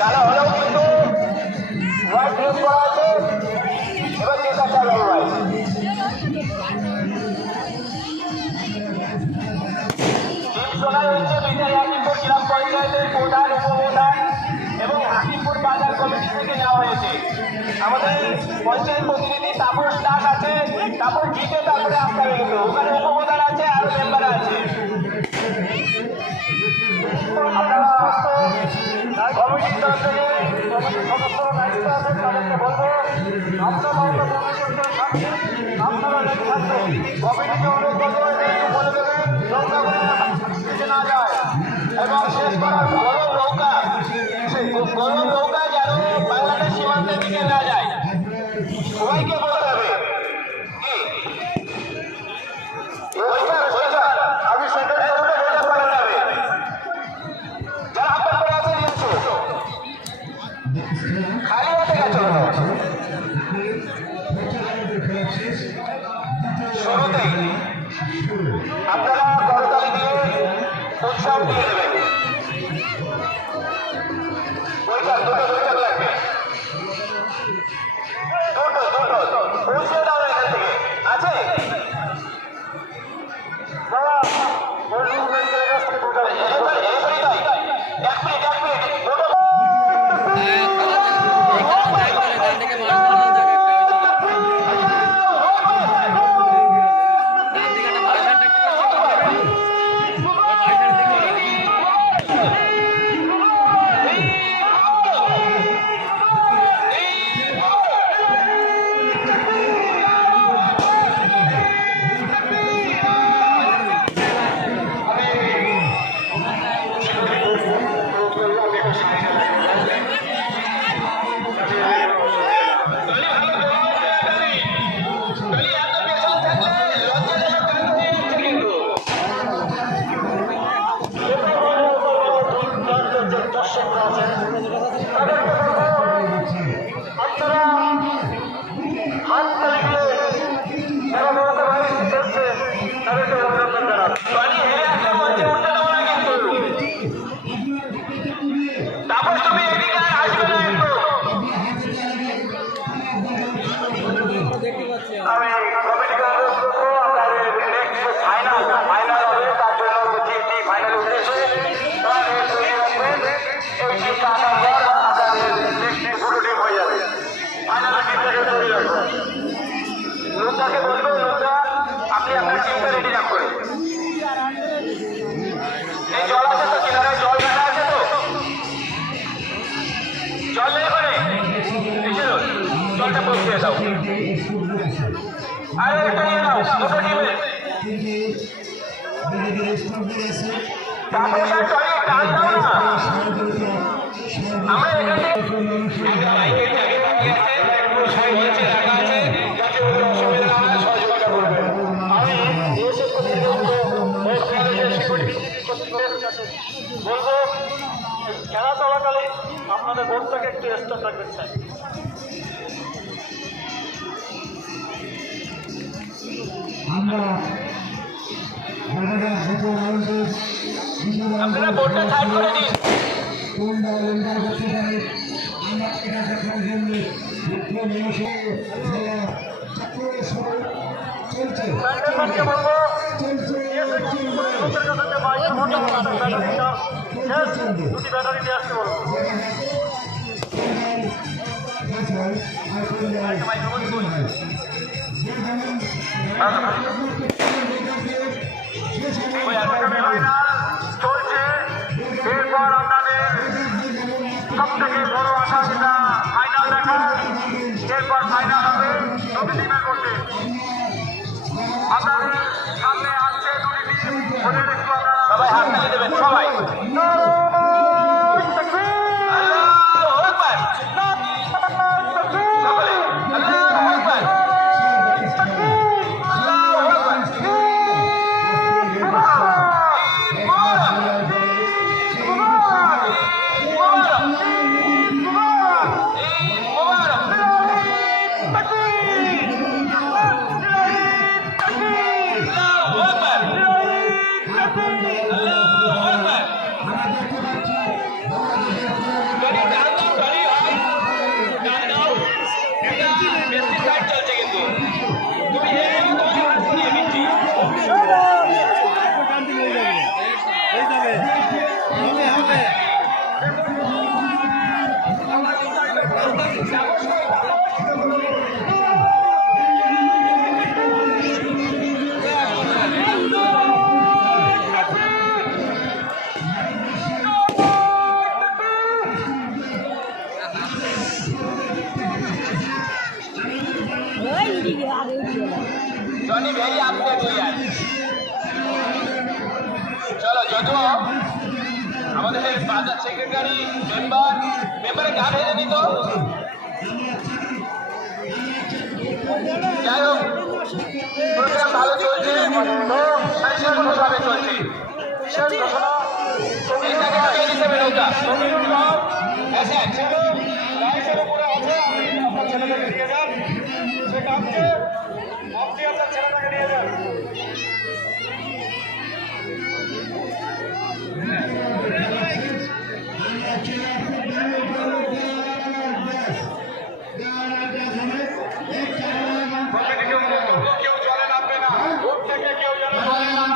তারা হলেও কিন্তু হোয়াইট ড্রেস করা আছে। এবার চেষ্টা চালানো ভাই শোনায় হচ্ছে বিজয় হাকিমপুর গ্রাম পঞ্চায়েতের প্রধান উপপ্রধান এবং হাকিমপুর বাজার কমিটি থেকে নেওয়া হয়েছে। আমাদের পঞ্চায়েত প্রতিনিধি তাপস দাস আছে, তাপস জিতে তারপরে আসতে হবে, কিন্তু ওখানে উপপ্রধান আছে আরো মেম্বার আছে। আপনারা কমিটির তরফ থেকে কমিটির সদস্য দায়িত্ব আছেন তাদেরকে বলবো আপনারা কমিটিকে অনুরোধ করবো বলে দেবেন না যায় এবং শেষ করার গরম নৌকা যেন বাংলাদেশ সীমান্তের দিকে না যায় সবাইকে বলতে হবে। আমি সেখানে যারা আপনার করে আছে খালি হাতে গেছে শুরুতেই আপনারা করতালি দিয়ে উৎসাহ দিয়ে দেবেন। দুটো লাগবে, দুটো পৌঁছে দাও এখান থেকে আছে আপনি আপনার টিমটা রেডি রাখবেন। এই জল আছে তো কিনারায় জল রাখা আছে তো জল নেই করে জলটা পৌঁছে দাও আর একটা নিয়ে নাও দুটো টিমে তারপরে টান দাও না আমরা এখানে বলবো খেলা চলাকালীন আপনাদের বোর্ডটাকে একটু স্টপ রাখবেন স্যার। আপনারা বোর্ডটা সাইড করে দিন। দুটি ব্যাটারি দিয়ে আসতে বলবো। চলছে এরপর আপনাদের সব থেকে বড় আশা যেটা ফাইনাল দেখা, এরপর ফাইনাল হবে দুটি টিমের মধ্যে। আপনাদের সামনে আসছে দুটি টিম, ওদের একটু আপনারা সবাই হাত তালি দেবেন সবাই। जॉनी भेरी आपने दिया चलो যদিও আমাদের বাজার সেক্রেটারি মেম্বারের গান ভেজে নিত যাই হোক প্রোগ্রাম ভালো চলছে শান্তিপূর্ণভাবে চলছে আপনি আপনার ছেলেটাকে নিয়ে যান কেউ জলে নামবে না ভোট থেকে কেউ জলে নামবে